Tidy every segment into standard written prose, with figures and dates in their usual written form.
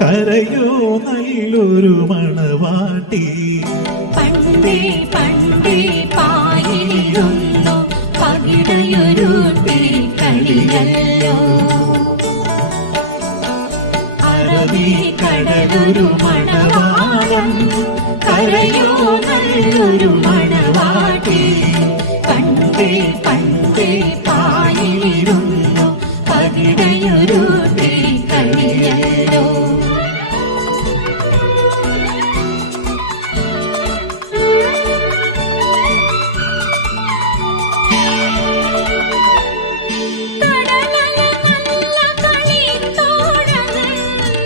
കരയോ നല്ലൊരു മണവാട്ടി. പണ്ടേ പണ്ടേ പായിരുന്നു പകിടയൊരു കളിയല്ലോ. അറബിക്കടലൊരു മണവാളൻ കരയോ നല്ലൊരു മണവാട്ടി. പണ്ടേ പണ്ടേ പായിരുന്നു പകിടയൊരു കളിയല്ലോ.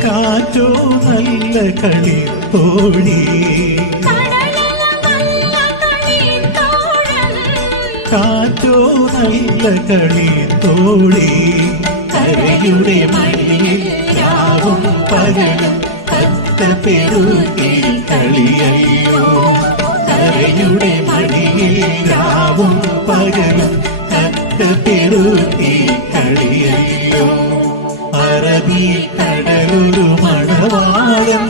കാറ്റോ നല്ല കളിത്തോഴി. കാറ്റോ നല്ല കളിത്തോഴി. കരയുടെ മടിയിൽ രാവും പകലും കത്തപ്പെരുകി കളിയല്ലോ. കരയുടെ മടിയിൽ രാവും പകലും കത്തപ്പെരുകി കളിയല്ലോ. അറബിക്കടലൊരു മണവാളൻ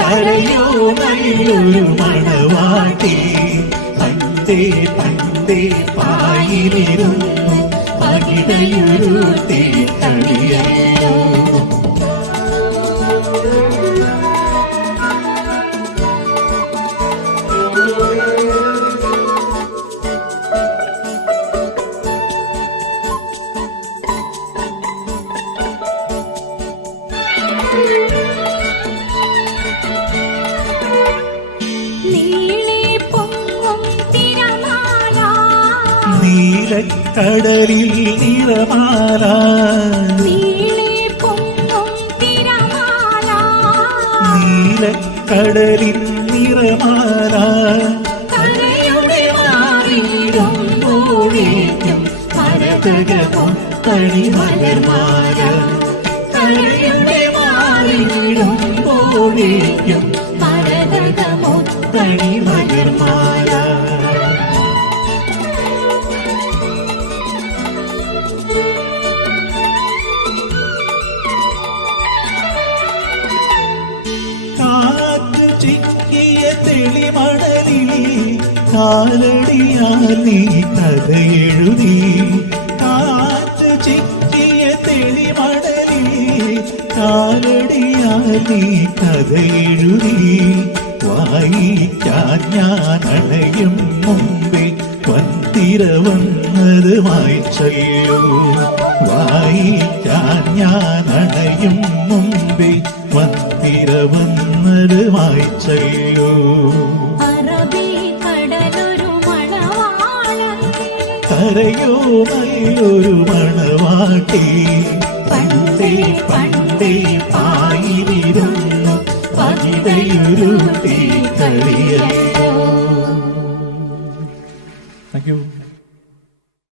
കരയോ നല്ലൊരു മണവാട്ടി. പണ്ടേ പണ്ടേ പായിലിരുന്നു പകിടയൊരു കളിയല്ലോ. നീലക്കടലിൽ നിറമാല. നീലക്കടലിൽ നിറമാല. കരയുടെ മാറിയിടുമ്പോഴേക്കും മരതകമൊത്തണി മലർമാല. കരയുടെ മാറിയിടുമ്പോഴേക്കും മരതകമൊത്തണി മലർമാല. ചിക്കിയ തെളിമണലിൽ കാലടിയാൽ നീ കഥ എഴുതി. കാറ്റ് ചിക്കിയ തെളിമണലിൽ കാലടിയാൽ നീ കഥ എഴുതി. വായിക്കാൻ ഞാൻ അണയും മുമ്പേ വന്തിര വന്നത് വായിച്ചല്ലോ. വായിക്കാൻ ഞാൻ അണയും മുമ്പേ വന്തിര വന്നത് വായിച്ചല്ലോ. അറബിക്കടലൊരു മണവാളൻ കരയോ നല്ലൊരു മണവാട്ടി. പണ്ടേ പണ്ടേ